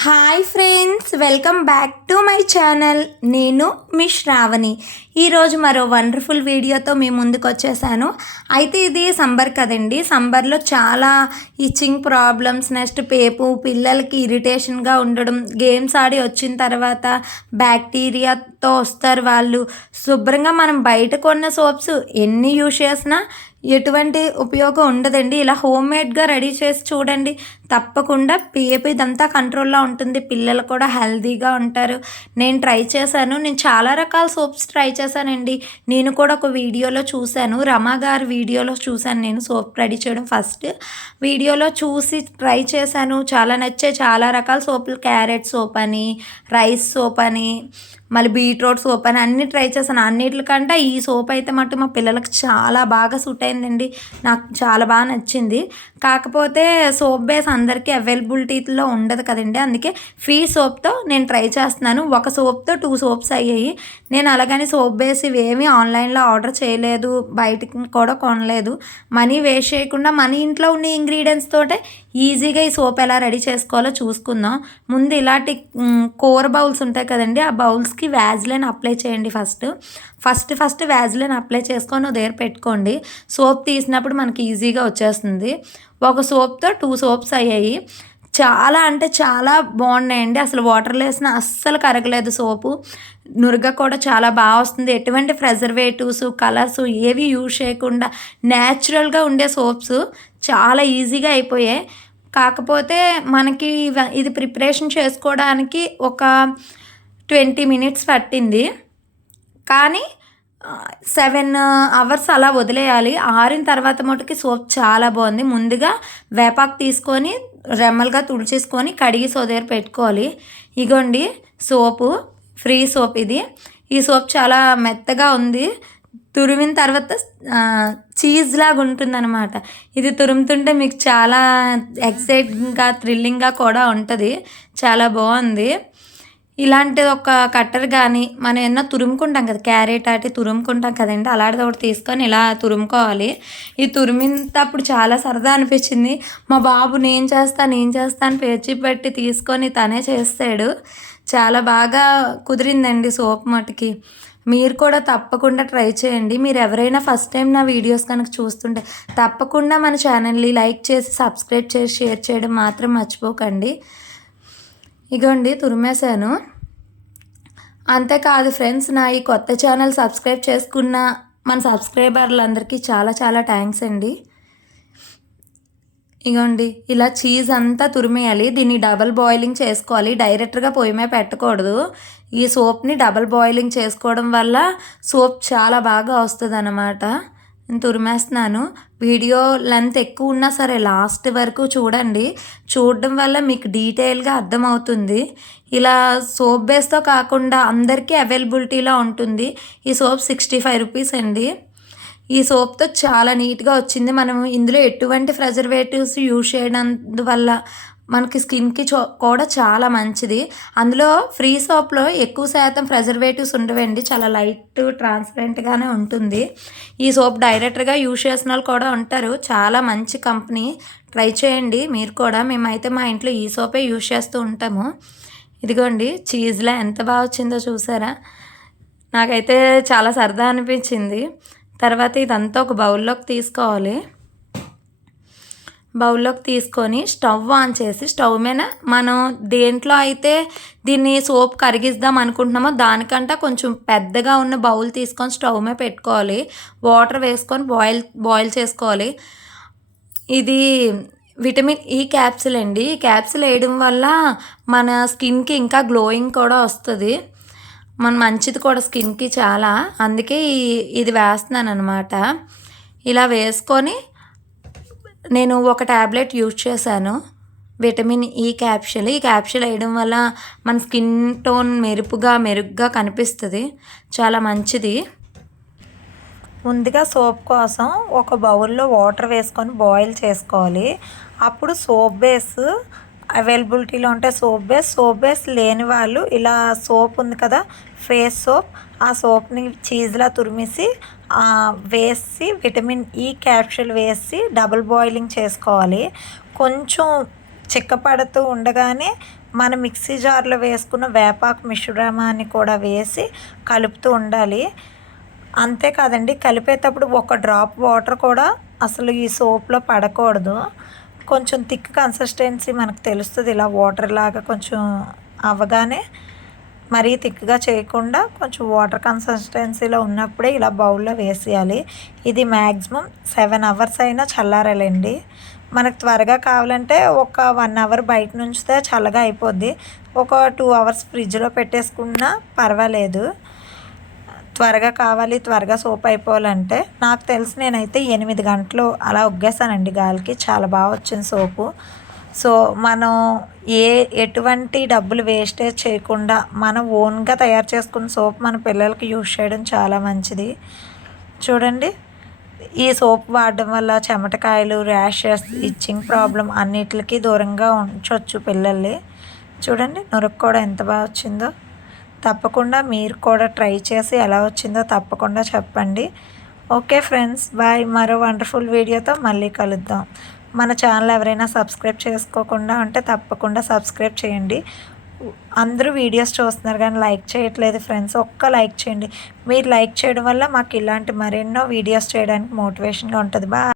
Hi friends welcome back to my channel. నేను మీ శ్రావణి. ఈరోజు మరో వండర్ఫుల్ వీడియోతో మీ ముందుకు వచ్చేసాను. అయితే ఇది సంబర్ కదండి. సంబర్లో చాలా ఇచ్చింగ్ ప్రాబ్లమ్స్ నెక్స్ట్ పేపు పిల్లలకి ఇరిటేషన్గా ఉండడం గేమ్స్ ఆడి వచ్చిన తర్వాత బ్యాక్టీరియాతో వస్తారు వాళ్ళు. శుభ్రంగా మనం బయట కొన్న సోప్స్ ఎన్ని యూజ్ చేసినా ఎటువంటి ఉపయోగం ఉండదండి. ఇలా హోమ్ మేడ్గా రెడీ చేసి చూడండి. తప్పకుండా పిఏపి ఇదంతా కంట్రోల్లో ఉంటుంది. పిల్లలు కూడా హెల్దీగా ఉంటారు. నేను ట్రై చేశాను. నేను చాలా రకాల సోప్స్ ట్రై చేశానండి. నేను కూడా ఒక వీడియోలో చూశాను. రమా గారి వీడియోలో చూశాను. నేను సోప్ రెడీ చేయడం ఫస్ట్ వీడియోలో చూసి ట్రై చేశాను. చాలా నచ్చే చాలా రకాల సోపులు. క్యారెట్ సోప్ అని రైస్ సోప్ అని మళ్ళీ బీట్రూట్ సోప్ అని అన్నీ ట్రై చేశాను. అన్నిటికంటే ఈ సోప్ అయితే మటు మా పిల్లలకు చాలా బాగా సూట్ అయిందండి. నాకు చాలా బాగా నచ్చింది. కాకపోతే సోప్ బేస్ అందరికీ అవైలబిలిటీలో ఉండదు కదండి. అందుకే ఫ్రీ సోప్తో నేను ట్రై చేస్తున్నాను. ఒక సోప్తో టూ సోప్స్ అయ్యాయి. నేను అలాగని సోప్ బేస్ ఇవేమీ ఆన్లైన్లో ఆర్డర్ చేయలేదు. బయటికి కూడా కొనలేదు. మనీ వేస్ట్ చేయకుండా మన ఇంట్లో ఉన్న ఇంగ్రీడియంట్స్ తోటే ఈజీగా ఈ సోప్ ఎలా రెడీ చేసుకోవాలో చూసుకుందాం. ముందు ఇలాంటి కూర బౌల్స్ ఉంటాయి కదండి. ఆ బౌల్స్కి వ్యాజ్లైన్ అప్లై చేయండి first. First first Vaseline apply చేసుకొని ఓ దగ్గర పెట్టుకోండి. సోప్ తీసినప్పుడు మనకి ఈజీగా వచ్చేస్తుంది. ఒక సోప్తో టూ సోప్స్ అయ్యాయి. చాలా అంటే చాలా బాగున్నాయండి. అసలు వాటర్లో వేసిన అస్సలు కరగలేదు సోపు. నురగ కూడా చాలా బాగా వస్తుంది. ఎటువంటి ప్రెజర్వేటివ్స్ కలర్స్ ఏవి యూజ్ చేయకుండా న్యాచురల్గా ఉండే సోప్స్ చాలా ఈజీగా అయిపోయాయి. కాకపోతే మనకి ఇది ప్రిపరేషన్ చేసుకోవడానికి ఒక ట్వంటీ మినిట్స్ పట్టింది. కానీ సెవెన్ అవర్స్ అలా వదిలేయాలి. ఆరిన తర్వాత మటుకి సోప్ చాలా బాగుంది. ముందుగా వేపాకు తీసుకొని రెమ్మలుగా తుడిచేసుకొని కడిగి సో పెట్టుకోవాలి. ఇగోండి సోపు ఫ్రీ సోప్ ఇది. ఈ సోప్ చాలా మెత్తగా ఉంది. తురిమిన తర్వాత చీజ్ లాగా ఉంటుందన్నమాట. ఇది తురుముతుంటే మీకు చాలా ఎక్సైటింగ్గా థ్రిల్లింగ్గా కూడా ఉంటుంది. చాలా బాగుంది. ఇలాంటిది ఒక కట్టర్ కానీ మనం ఎన్నో తురుముకుంటాం కదా క్యారెట్ అటు తురుముకుంటాం కదండి అలాంటిది ఒకటి తీసుకొని ఇలా తురుముకోవాలి. ఈ తురిమినప్పుడు చాలా సరదా అనిపించింది. మా బాబు నేను చేస్తాను నేను చేస్తా అని పేర్చి పెట్టి తీసుకొని తనే చేస్తాడు. చాలా బాగా కుదిరిందండి సోప్ మటుకి. మీరు కూడా తప్పకుండా ట్రై చేయండి. మీరు ఎవరైనా ఫస్ట్ టైం నా వీడియోస్ కనుక చూస్తుంటే తప్పకుండా మన ఛానల్ని లైక్ చేసి సబ్స్క్రైబ్ చేసి షేర్ చేయడం మాత్రం మర్చిపోకండి. ఇగోండి తురిమేశాను. అంతేకాదు ఫ్రెండ్స్ నా ఈ కొత్త ఛానల్ సబ్స్క్రైబ్ చేసుకున్న మన సబ్స్క్రైబర్లందరికీ చాలా చాలా థ్యాంక్స్ అండి. ఇగోండి ఇలా చీజ్ అంతా తురిమేయాలి దీన్ని డబల్ బాయిలింగ్ చేసుకోవాలి డైరెక్ట్గా పొయ్యి మీద పెట్టకూడదు. ఈ సోప్ని డబల్ బాయిలింగ్ చేసుకోవడం వల్ల సోప్ చాలా బాగా వస్తుంది అన్నమాట తురిమేస్తున్నాను. వీడియో లెంత్ ఎక్కువ ఉన్నా సరే లాస్ట్ వరకు చూడండి. చూడడం వల్ల మీకు డీటెయిల్గా అర్థమవుతుంది. ఇలా సోప్ బేస్తో కాకుండా అందరికీ అవైలబిలిటీలో ఉంటుంది. ఈ సోప్ సిక్స్టీ ఫైవ్ రూపీస్ అండి. ఈ సోప్తో చాలా నీట్గా వచ్చింది. మనం ఇందులో ఎటువంటి ప్రిజర్వేటివ్స్ యూజ్ చేయడం వల్ల మనకి స్కిన్కి చో కూడా చాలా మంచిది. అందులో ఫ్రీ సోప్లో ఎక్కువ శాతం ప్రిజర్వేటివ్స్ ఉండవండి. చాలా లైట్ ట్రాన్స్పరెంట్గానే ఉంటుంది. ఈ సోప్ డైరెక్టర్గా యూజ్ చేసిన వాళ్ళు కూడా ఉంటారు. చాలా మంచి కంపెనీ. ట్రై చేయండి. మీరు కూడా మేమైతే మా ఇంట్లో ఈ సోపే యూజ్ చేస్తూ ఉంటాము. ఇదిగోండి చీజ్లా ఎంత బాగా వచ్చిందో చూసారా? నాకైతే చాలా సరదా అనిపించింది. తర్వాత ఇదంతా ఒక బౌల్లోకి తీసుకోవాలి. బౌల్లోకి తీసుకొని స్టవ్ ఆన్ చేసి స్టవ్ మీద మనం దేంట్లో అయితే దీన్ని సోప్ కరిగిద్దాం అనుకుంటున్నామో దానికంటే కొంచెం పెద్దగా ఉన్న బౌల్ తీసుకొని స్టవ్ మీద పెట్టుకోవాలి. వాటర్ వేసుకొని బాయిల్ బాయిల్ చేసుకోవాలి. ఇది విటమిన్ ఈ క్యాప్సిల్ అండి. ఈ క్యాప్సిల్ వేయడం వల్ల మన స్కిన్కి ఇంకా గ్లోయింగ్ కూడా వస్తుంది. మన మంచిది కూడా స్కిన్కి చాలా. అందుకే ఇది వేస్తున్నాను అనమాట ఇలా వేసుకొని నేను ఒక ట్యాబ్లెట్ యూజ్ చేశాను. విటమిన్ ఈ క్యాప్షుల్ ఈ క్యాప్షుల్ వేయడం వల్ల మన స్కిన్ టోన్ మెరుపుగా మెరుగ్గా కనిపిస్తుంది. చాలా మంచిది. ముందుగా సోప్ కోసం ఒక బౌల్లో వాటర్ వేసుకొని బాయిల్ చేసుకోవాలి. అప్పుడు సోప్ బేస్ అవైలబిలిటీలో ఉంటే సోప్ బేస్. సోప్ బేస్ లేని వాళ్ళు ఇలా సోప్ ఉంది కదా ఫేస్ సోప్ ఆ సోప్ని చీజ్లా తురిమేసి వేసి విటమిన్ ఈ క్యాప్షుల్ వేసి డబుల్ బాయిలింగ్ చేసుకోవాలి. కొంచెం చిక్కపడుతూ ఉండగానే మన మిక్సీ జార్లో వేసుకున్న వేపాకు మిశ్రమాన్ని కూడా వేసి కలుపుతూ ఉండాలి. అంతేకాదండి కలిపేటప్పుడు ఒక డ్రాప్ వాటర్ కూడా అసలు ఈ సోప్లో పడకూడదు. కొంచెం థిక్ కన్సిస్టెన్సీ మనకు తెలుస్తుంది. ఇలా వాటర్ లాగా కొంచెం అవ్వగానే మరీ థిక్గా చేయకుండా కొంచెం వాటర్ కన్సిస్టెన్సీలో ఉన్నప్పుడే ఇలా బౌల్లో వేసేయాలి. ఇది మ్యాక్సిమం సెవెన్ అవర్స్ అయినా చల్లారాలండి. మనకు త్వరగా కావాలంటే ఒక వన్ అవర్ బయట నుంచితే చల్లగా అయిపోద్ది. ఒక టూ అవర్స్ ఫ్రిడ్జ్లో పెట్టేసుకున్నా పర్వాలేదు. త్వరగా కావాలి త్వరగా సోప్ అయిపోవాలంటే నాకు తెలిసి నేనైతే ఎనిమిది గంటలు అలా ఉగ్గేసానండి గాలికి. చాలా బాగా వచ్చింది సోపు. సో మనం ఏ ఎటువంటి డబ్బులు వేస్టేజ్ చేయకుండా మనం ఓన్గా తయారు చేసుకున్న సోప్ మన పిల్లలకి యూజ్ చేయడం చాలా మంచిది. చూడండి ఈ సోప్ వాడడం వల్ల చెమటకాయలు ర్యాషెస్ ఇచ్చింగ్ ప్రాబ్లం అన్నిటికీ దూరంగా ఉంచవచ్చు పిల్లల్ని. చూడండి నురుగు కూడా ఎంత బాగా వచ్చిందో. తప్పకుండా మీరు కూడా ట్రై చేసి ఎలా వచ్చిందో తప్పకుండా చెప్పండి. Okay friends bye. మరో వండర్ఫుల్ వీడియోతో మళ్ళీ కలుద్దాం. మన ఛానల్ ఎవరైనా సబ్స్క్రైబ్ చేసుకోకుండా ఉంటే తప్పకుండా సబ్స్క్రైబ్ చేయండి. అందరూ వీడియోస్ చూస్తున్నారు కానీ లైక్ చేయట్లేదు ఫ్రెండ్స్ ఒక్క లైక్ చేయండి. మీరు లైక్ చేయడం వల్ల మాకు ఇలాంటి మరెన్నో వీడియోస్ చేయడానికి మోటివేషన్గా ఉంటుంది. బాయ్.